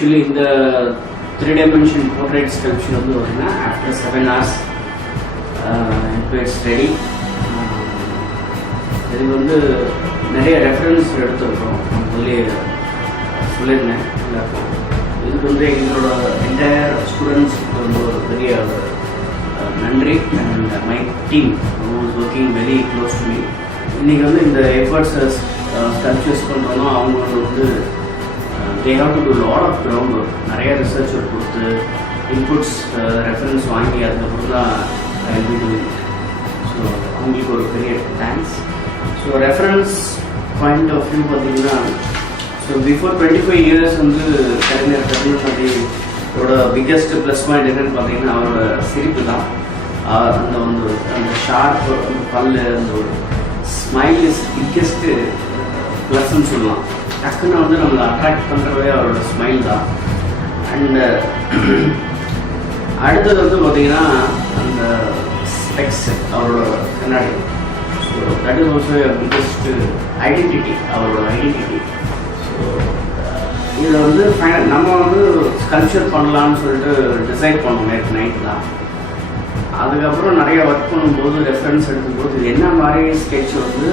Actually, in the three-dimension portrait sculpture வந்து பார்த்தீங்கன்னா after 7 hours it's ready. இது வந்து நிறைய ரெஃபரன்ஸ் எடுத்துருக்கோம். முதலே சொல்லியிருந்தேன் எல்லாருக்கும். இதுக்கு வந்து எங்களோட என்டையர் ஸ்டூடெண்ட்ஸ்க்கு வந்து ஒரு பெரிய நன்றி. And my team was working very close to me. இன்றைக்கி வந்து இந்த எஃபர்ட்ஸை ஸ்கல்ப்சர்ஸ் பண்ணுறோன்னா அவங்க வந்து they have to do a lot of groundwork. நிறைய ரிசர்ச் ஒர்க் கொடுத்து இன்புட்ஸ் ரெஃபரன்ஸ் வாங்கி அதுக்கப்புறம் தான் I will be doing it. So அவங்களுக்கு ஒரு பெரிய தேங்க்ஸ். So reference point of view பார்த்தீங்கன்னா ஸோ பிஃபோர் 25 years வந்து கலைஞர் கருணாநிதியோட பிக்கெஸ்ட் ப்ளஸ் பாயிண்ட் என்னென்னு பார்த்தீங்கன்னா அவரோட சிரிப்பு தான். அந்த ஷார்ப் பல் அந்த ஒரு ஸ்மைல் இஸ் பிக்கெஸ்ட்டு ப்ளஸ்ன்னு சொல்லலாம். டக்குன்னு வந்து நம்மளை அட்ராக்ட் பண்ணுறதே அவரோட ஸ்மைல் தான். அண்டு அடுத்தது வந்து பார்த்திங்கன்னா அந்த ஸ்பெக்ஸ் அவரோட கண்ணாடி. So that is also biggest identity, அவரோட ஐடென்டிட்டி. ஸோ இதில் வந்து நம்ம வந்து ஸ்கல்ப்சர் பண்ணலான்னு சொல்லிட்டு டிசைட் பண்ணோம் நேற்று நைட் தான். அதுக்கப்புறம் நிறைய ஒர்க் பண்ணும்போது ரெஃபரன்ஸ் எடுக்கும்போது இது என்ன மாதிரி ஸ்கெட்ச் வந்து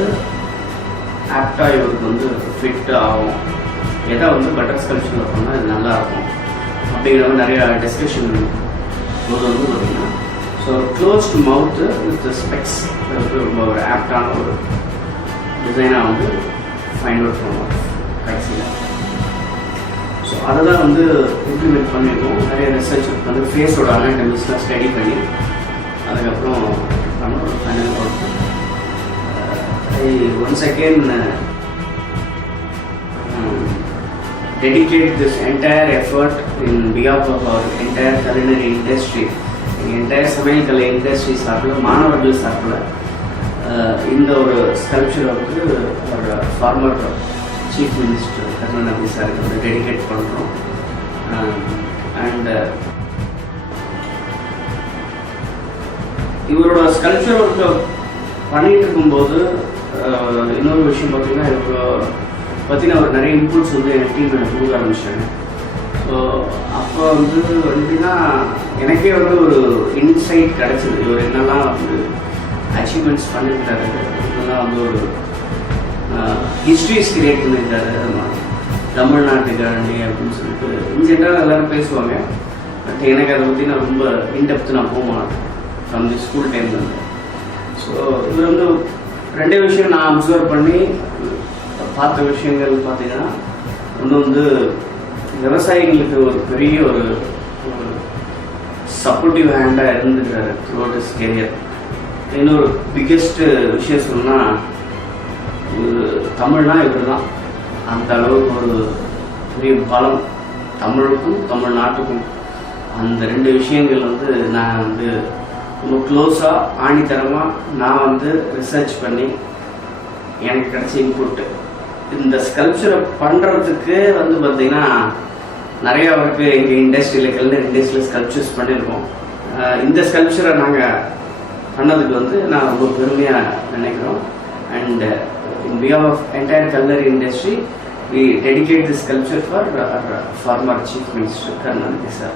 ஆப்டாக இவருக்கு வந்து ஃபிட் ஆகும், எதை வந்து பட்டர் ஸ்கல்ப்சரில் பண்ணால் இது நல்லாயிருக்கும் அப்படிங்கிற மாதிரி நிறையா டிஸ்கஷன் போது வந்து பார்த்திங்கன்னா ஸோ க்ளோஸ்டு மவுத்து வித் ஸ்பெக்ஸ் ரொம்ப ஒரு ஆப்டான ஒரு டிசைனாக வந்து ஃபைண்ட் அவுட் பண்ணுவோம் கடைசியில். ஸோ அதை தான் வந்து இம்ப்ளிமெண்ட் பண்ணியிருக்கோம். நிறைய ரிசர்ச் வந்து ஃபேஸோட அனாட்டமிஸ்லாம் ஸ்டடி பண்ணி அதுக்கப்புறம் பண்ண ஒரு final work. I once again dedicate this entire effort in behalf of our entire culinary industry, entire சமையல் கலை இண்டஸ்ட்ரி சார்பில் மாணவர்கள் சார்பில் இந்த ஒரு ஸ்கல்ப்சர் வந்து ஒரு ஃபார்மர் சீஃப் மினிஸ்டர் கருணாநிதி சாருக்கு வந்து டெடிகேட் பண்ணுறோம். அண்ட் இவரோட ஸ்கல்ப்சர் ஒர்க்கை பண்ணிகிட்டு இருக்கும்போது இன்னொரு விஷயம் பார்த்தீங்கன்னா இப்போ பார்த்தீங்கன்னா ஒரு நிறைய இன்புட்ஸ் வந்து என் டீம் எனக்கு கொடுக்க ஆரம்பிச்சிட்டாங்க. ஸோ அப்போ வந்து எப்படின்னா எனக்கே வந்து ஒரு இன்சைட் கிடச்சிது இவர் என்னெல்லாம் வந்து அச்சீவ்மெண்ட்ஸ் பண்ணியிருக்காரு, இதெல்லாம் வந்து ஒரு ஹிஸ்ட்ரிஸ் கிரியேட் பண்ணியிருக்காரு தமிழ்நாட்டுக்காண்டி அப்படின்னு சொல்லிட்டு இன் ஜென்ரல் எல்லோரும் பேசுவாங்க. பட் எனக்கு அதை பற்றி நான் ரொம்ப இன்டெப்த்து நான் போக மாட்டேன் ஃப்ரம் தி ஸ்கூல் டைம்லேருந்து. ஸோ இது வந்து ரெண்டே விஷயம் நான் அப்சர்வ் பண்ணி பார்த்த விஷயங்கள் பார்த்தீங்கன்னா ஒன்று வந்து விவசாயிகளுக்கு ஒரு பெரிய ஒரு சப்போர்ட்டிவ் ஹேண்டாக இருந்துக்கிறாரு த்ரூ அவுட் ஹிஸ் கெரியர். இன்னொரு பிக்கெஸ்ட்டு விஷயம் சொன்னால் தமிழ்னா இவர் தான். அந்த அளவுக்கு ஒரு பெரிய பலம் தமிழுக்கும் தமிழ்நாட்டுக்கும். அந்த ரெண்டு விஷயங்கள் வந்து நான் வந்து ரொம்ப க்ளோஸாக ஆணித்தரமாக நான் வந்து ரிசர்ச் பண்ணி எனக்கு கிடச்ச இன்புட்டு. இந்த ஸ்கல்ப்சரை பண்ணுறதுக்கு வந்து பார்த்திங்கன்னா நிறையா ஒர்க்கு எங்கள் இண்டஸ்ட்ரியில் கலைஞர் இண்டஸ்ட்ரியில் ஸ்கல்ப்சர்ஸ் பண்ணியிருக்கோம். இந்த ஸ்கல்ப்சரை நாங்கள் பண்ணதுக்கு வந்து நான் ரொம்ப பெருமையாக நினைக்கிறோம். And in behalf of entire Kalaignar industry we dedicate this sculpture for former Chief Minister Karunanidhi sir.